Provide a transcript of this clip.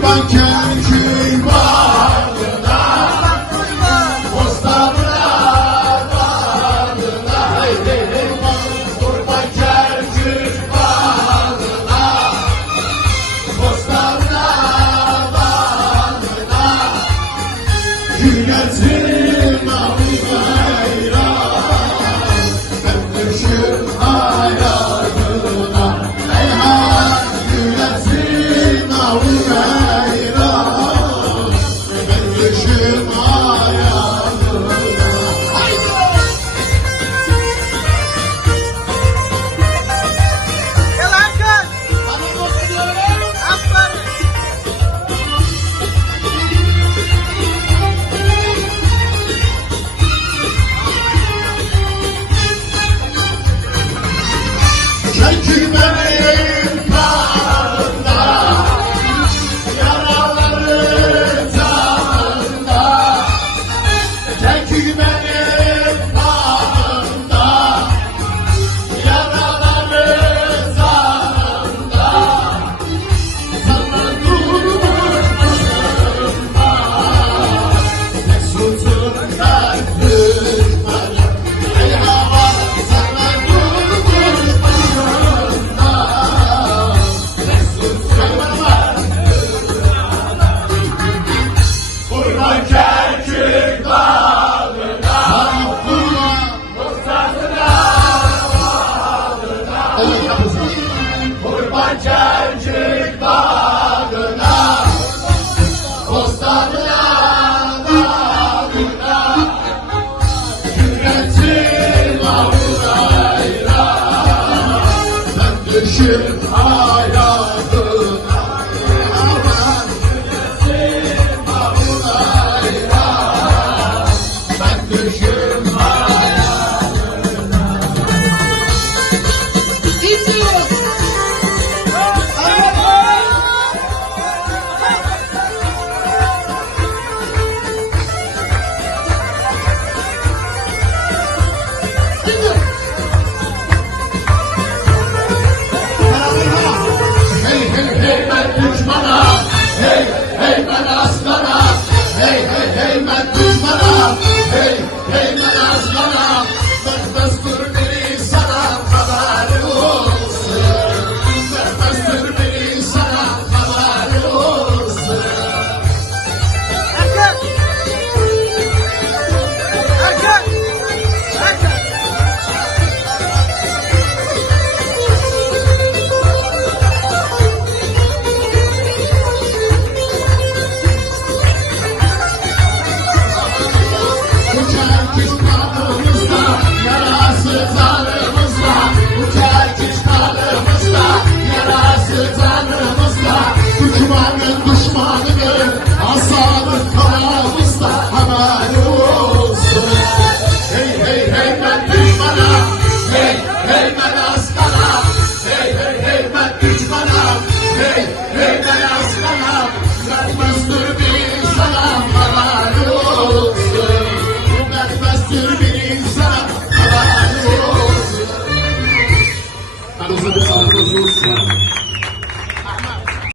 Kurban Kerkük bağına, bostanına, bağına, haydi Kurban Kerkük bağına, bostanına, bağına, gülersin ağlayla, ben düşüm hayatına, eyhan gülersin ağlayla, ben düşüm hayatına. Gel Hakan. Aferin. Kerkük benim bağrımda, yaraları canımda. Kerkük benim bağrımda, yaraları canımda. Sana durmuş başımda, Mesut'umdan düşmanım. Ey hava, sana durmuş başımda, Mesut'umdan. Kurban Kerkük bağına, bostanına, bağına. Kurban Kerkük bağına, bostanına, bağına. Gülersin ağlayla, ben düşüm hayatına. Gülersin ağlayla, ben düşüm hayatına. Hey hey hey ben düşmana, hey hey ben aslana, hey hey hey ben düşmana, hey hey ben aslana, vermezdir beni sana haber olsun, vermezdir beni sana haber olsun. Hakan. Hakan. Hakan. Bu Kerkük kanımızda, yarası tanrımızda. Bu Kerkük kanımızda, yarası tanrımızda. Düşmanın düşmanıdır, asalın kanımızda. Haber olsun. Hey hey hey ben düşmana, hey hey ben aslana, hey hey hey ben düşmana, hey hey ben aslana. Vermezdir bir insana haber olsun, vermezdir bir insana haber olsun. Hadi o zaman sağlık olsun.